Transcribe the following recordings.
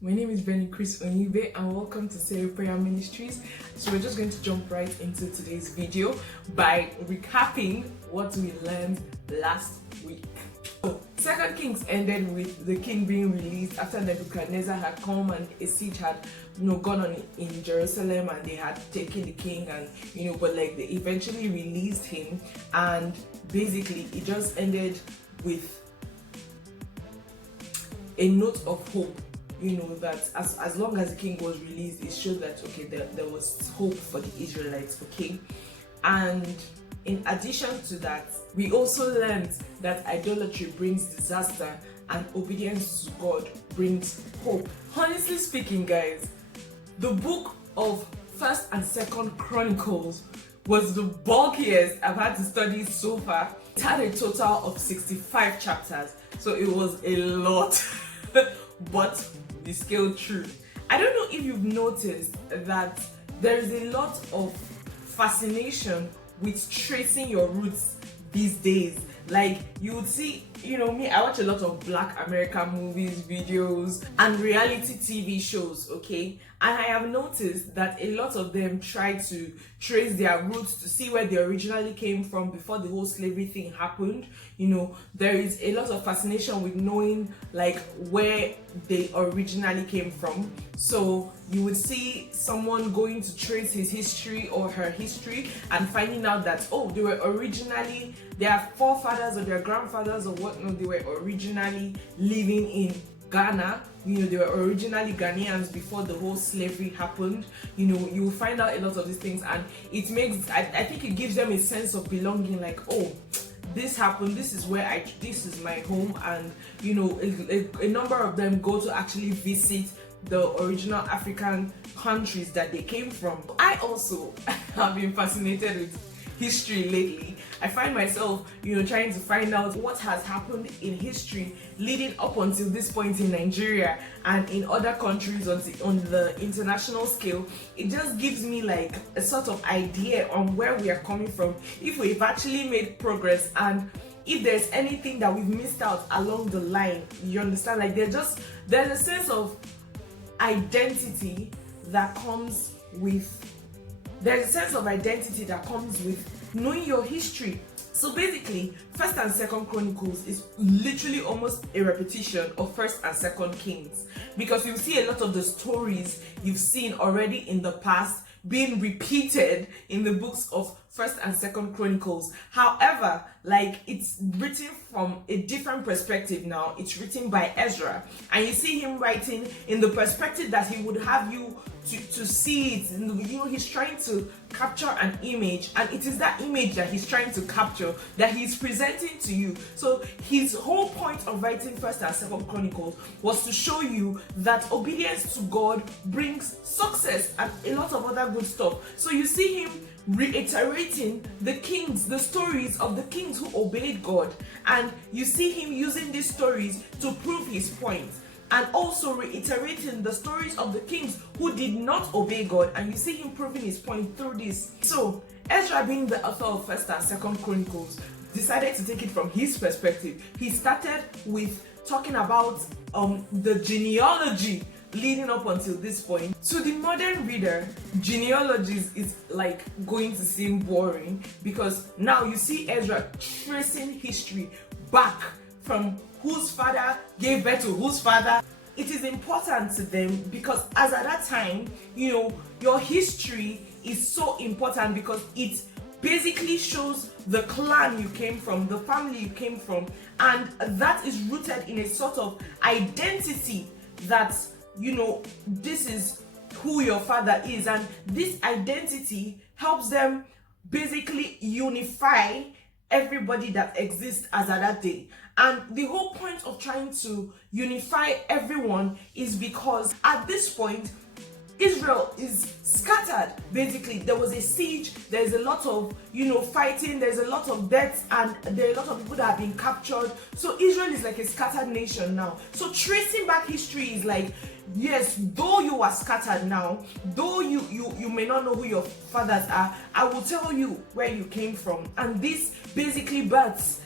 My name is Benny Chris Onyibe and welcome to Say Prayer Ministries. So we're just going to jump right into today's video by recapping what we learned last week. So, Second Kings ended with the king being released after Nebuchadnezzar had come and a siege had gone on in Jerusalem, and they had taken the king, and but they eventually released him, and basically it just ended with a note of hope. That as long as the king was released, it showed that there was hope for the Israelites. And in addition to that, we also learned that idolatry brings disaster and obedience to God brings hope. Honestly speaking, guys, the book of First and Second Chronicles was the bulkiest I've had to study so far. It had a total of 65 chapters, so it was a lot. But we scaled through. I don't know if you've noticed that there is a lot of fascination with tracing your roots these days. Like, you would see, me, I watch a lot of Black American movies, videos, and reality TV shows, And I have noticed that a lot of them try to trace their roots to see where they originally came from before the whole slavery thing happened. There is a lot of fascination with knowing where they originally came from. So you would see someone going to trace his history or her history and finding out that, they were originally, their forefathers or their grandfathers or whatnot, they were originally living in Ghana. They were originally Ghanaians before the whole slavery happened. You will find out a lot of these things, and it makes, I think it gives them a sense of belonging, this happened, this is where this is my home. And a number of them go to actually visit the original African countries that they came from. I also have been fascinated with history lately. I find myself, trying to find out what has happened in history leading up until this point in Nigeria and in other countries on the international scale. It just gives me a sort of idea on where we are coming from, if we've actually made progress, and if there's anything that we've missed out along the line. You understand? There's a sense of identity that comes with knowing your history. So basically, First and Second Chronicles is literally almost a repetition of First and Second Kings, because you see a lot of the stories you've seen already in the past being repeated in the books of First and Second Chronicles. However, it's written from a different perspective now. It's written by Ezra, and you see him writing in the perspective that he would have you to see it. He's trying to capture an image, and it is that image that he's trying to capture that he's presenting to you. So his whole point of writing First and Second Chronicles was to show you that obedience to God brings success and a lot of other good stuff. So you see him reiterating the stories of the kings who obeyed God, and you see him using these stories to prove his point, and also reiterating the stories of the kings who did not obey God, and you see him proving his point through this. So Ezra, being the author of First and Second Chronicles, decided to take it from his perspective. He started with talking about the genealogy leading up until this point. To the modern reader, genealogies is going to seem boring, because now you see Ezra tracing history back from whose father gave birth to whose father. It is important to them because as at that time, your history is so important, because it basically shows the clan you came from, the family you came from, and that is rooted in a sort of identity that this is who your father is, and this identity helps them basically unify everybody that exists as at that day. And the whole point of trying to unify everyone is because at this point Israel is scattered. Basically, there was a siege, there's a lot of fighting, there's a lot of deaths, and there are a lot of people that have been captured. So Israel is like a scattered nation now. So tracing back history is yes, though you are scattered now, though you may not know who your fathers are, I will tell you where you came from. And this basically births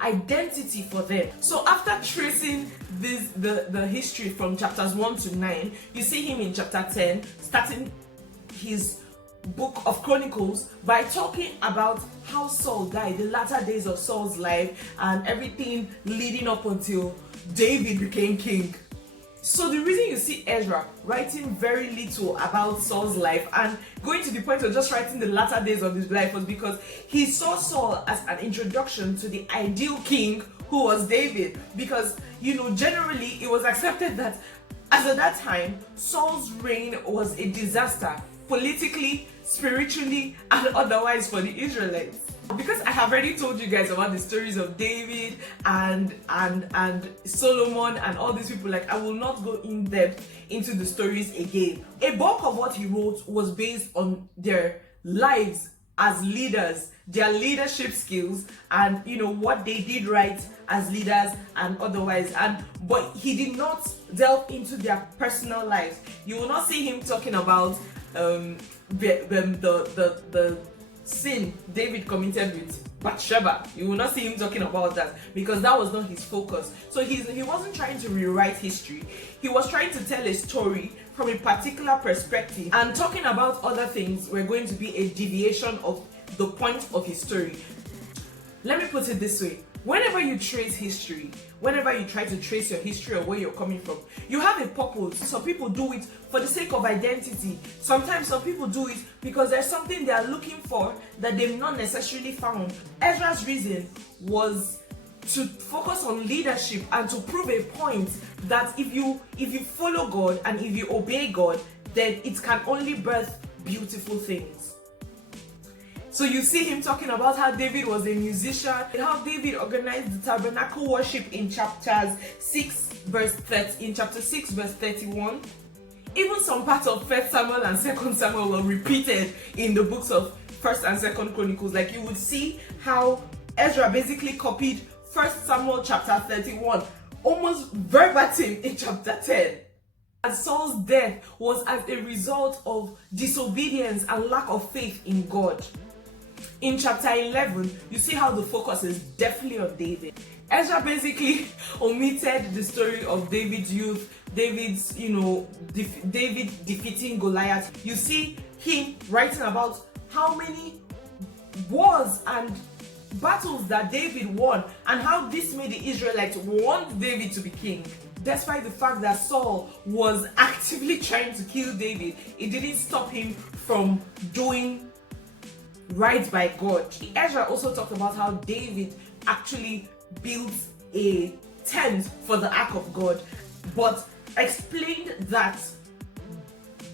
identity for them. So after tracing the history from chapters 1 to 9, you see him in chapter 10 starting his book of Chronicles by talking about how Saul died, the latter days of Saul's life, and everything leading up until David became king. So the reason you see Ezra writing very little about Saul's life and going to the point of just writing the latter days of his life was because he saw Saul as an introduction to the ideal king who was David. Because, generally it was accepted that as at that time, Saul's reign was a disaster, politically, spiritually, and otherwise for the Israelites. Because I have already told you guys about the stories of David and Solomon and all these people, I will not go in depth into the stories again. A bulk of what he wrote was based on their lives as leaders, their leadership skills, and what they did right as leaders and otherwise. But he did not delve into their personal lives. You will not see him talking about the sin David committed with Bathsheba. You will not see him talking about that because that was not his focus. So he wasn't trying to rewrite history. He was trying to tell a story from a particular perspective, and talking about other things were going to be a deviation of the point of his story. Let me put it this way. Whenever you trace history, whenever you try to trace your history or where you're coming from, you have a purpose. Some people do it for the sake of identity. Sometimes some people do it because there's something they are looking for that they've not necessarily found. Ezra's reason was to focus on leadership and to prove a point that if you follow God and if you obey God, then it can only birth beautiful things. So you see him talking about how David was a musician, how David organized the tabernacle worship in chapter 6 verse 31. Even some parts of 1 Samuel and 2 Samuel were repeated in the books of 1 and 2 Chronicles. You would see how Ezra basically copied 1 Samuel chapter 31 almost verbatim in chapter 10. And Saul's death was as a result of disobedience and lack of faith in God. In chapter 11, you see how the focus is definitely on David. Ezra basically omitted the story of David's youth, David defeating Goliath. You see him writing about how many wars and battles that David won and how this made the Israelites want David to be king. Despite the fact that Saul was actively trying to kill David, it didn't stop him from doing right by God. Ezra also talked about how David actually built a tent for the ark of God, but explained that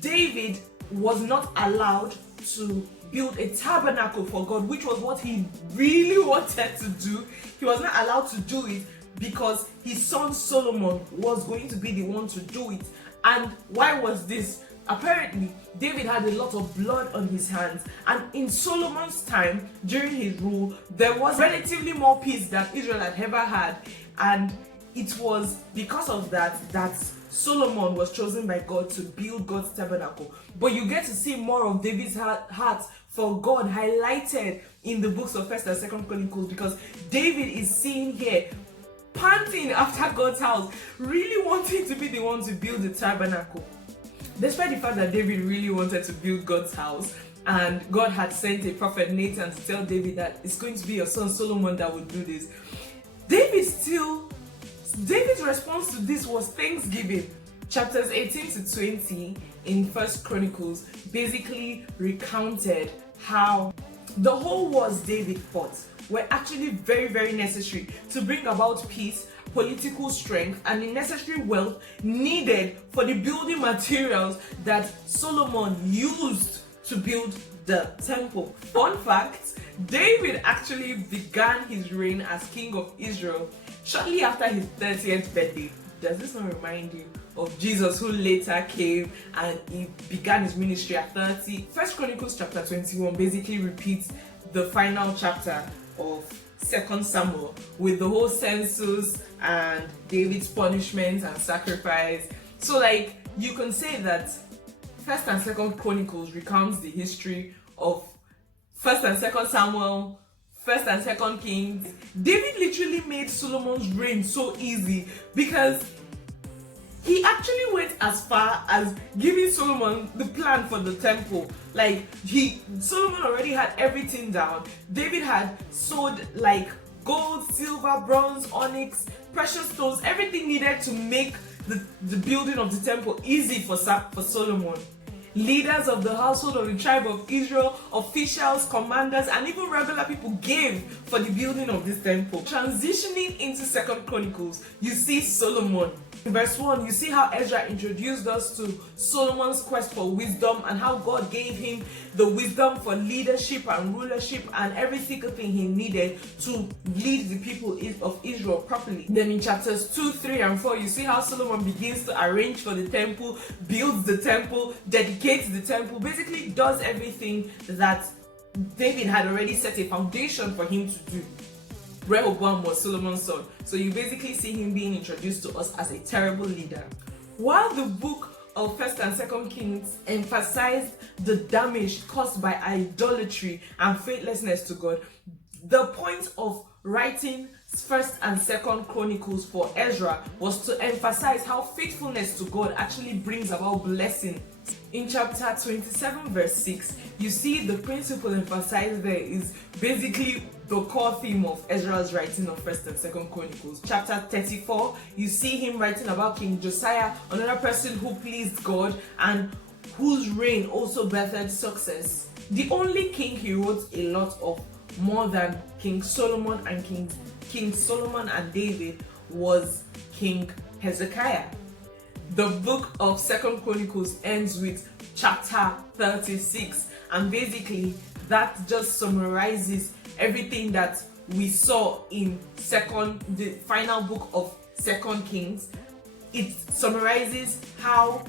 David was not allowed to build a tabernacle for God, which was what he really wanted to do. He was not allowed to do it because his son Solomon was going to be the one to do it. And why was this? Apparently, David had a lot of blood on his hands, and in Solomon's time, during his rule, there was relatively more peace than Israel had ever had, and it was because of that Solomon was chosen by God to build God's tabernacle. But you get to see more of David's heart for God highlighted in the books of 1 and 2 Chronicles, because David is seen here panting after God's house, really wanting to be the one to build the tabernacle. Despite the fact that David really wanted to build God's house, and God had sent a prophet Nathan to tell David that it's going to be your son Solomon that would do this, David's response to this was thanksgiving. Chapters 18 to 20 in First Chronicles basically recounted how the whole wars David fought were actually very, very necessary to bring about peace, political strength, and the necessary wealth needed for the building materials that Solomon used to build the temple. Fun fact, David actually began his reign as king of Israel shortly after his 30th birthday. Does this not remind you of Jesus, who later came and he began his ministry at 30? First Chronicles chapter 21 basically repeats the final chapter of Second Samuel with the whole census and David's punishment and sacrifice. So like you can say that First and Second Chronicles recounts the history of First and Second Samuel, First and Second Kings. David literally made Solomon's reign so easy because he actually went as far as giving Solomon the plan for the temple. Like Solomon already had everything down. David had sewed like gold, silver, bronze, onyx, precious stones, everything needed to make the building of the temple easy for Solomon. Leaders of the household of the tribe of Israel, officials, commanders, and even regular people gave for the building of this temple. Transitioning into Second Chronicles, you see Solomon. In verse 1, you see how Ezra introduced us to Solomon's quest for wisdom and how God gave him the wisdom for leadership and rulership and every single thing he needed to lead the people of Israel properly. Then in chapters 2, 3, and 4, you see how Solomon begins to arrange for the temple, builds the temple, dedicates the temple, basically does everything that David had already set a foundation for him to do. Rehoboam was Solomon's son, so you basically see him being introduced to us as a terrible leader. While the book of First and Second Kings emphasized the damage caused by idolatry and faithlessness to God, the point of writing First and Second Chronicles for Ezra was to emphasize how faithfulness to God actually brings about blessing. In chapter 27 verse 6, you see the principle emphasized there is basically the core theme of Ezra's writing of First and Second Chronicles. Chapter 34, you see him writing about King Josiah, another person who pleased God and whose reign also birthed success. The only king he wrote a lot of more than King Solomon and King Solomon and David was King Hezekiah. The book of Second Chronicles ends with chapter 36, and basically that just summarizes everything that we saw in the final book of Second Kings. It summarizes how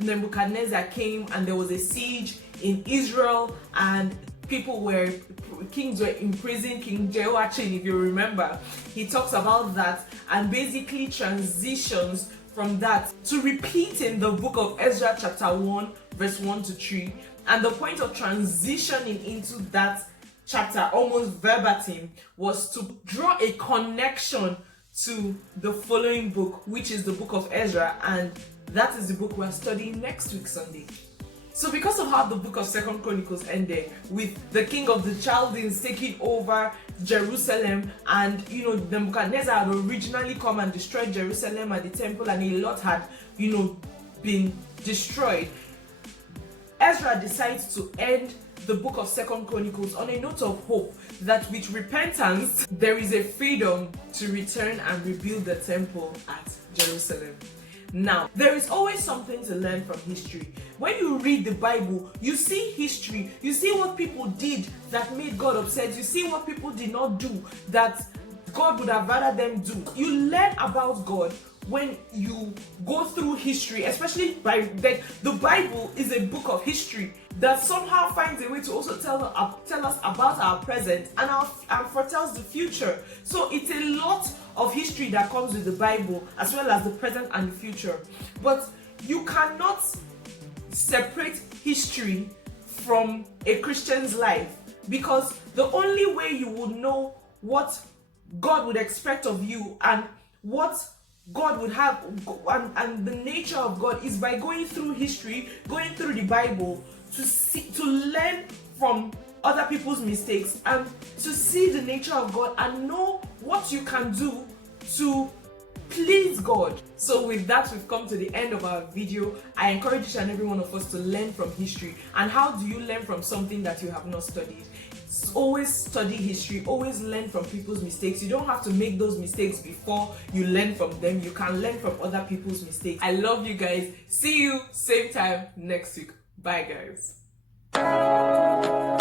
Nebuchadnezzar came and there was a siege in Israel and kings were imprisoned. King Jehoiachin, if you remember, he talks about that and basically transitions from that to repeating the book of Ezra chapter 1 verse 1 to 3, and the point of transitioning into that chapter almost verbatim was to draw a connection to the following book, which is the book of Ezra, and that is the book we're studying next week Sunday. So because of how the book of Second Chronicles ended with the king of the Chaldeans taking over Jerusalem, and Nebuchadnezzar had originally come and destroyed Jerusalem and the temple, and a lot had been destroyed, Ezra decides to end the book of Second Chronicles on a note of hope that with repentance there is a freedom to return and rebuild the temple at Jerusalem. Now, there is always something to learn from history. When you read the Bible, you see history, you see what people did that made God upset, you see what people did not do that God would have rather them do. You learn about God when you go through history, especially the Bible is a book of history that somehow finds a way to also tell us about our present and foretells the future. So it's a lot of history that comes with the Bible, as well as the present and the future. But you cannot separate history from a Christian's life, because the only way you would know what God would expect of you and what God would have and the nature of God is by going through history, going through the Bible to learn from other people's mistakes and to see the nature of God and know what you can do to please God. So with that, we've come to the end of our video. I encourage each and every one of us to learn from history. And how do you learn from something that you have not studied? Always study history, always learn from people's mistakes. You don't have to make those mistakes before you learn from them. You can learn from other people's mistakes. I love you guys. See you same time next week. Bye guys.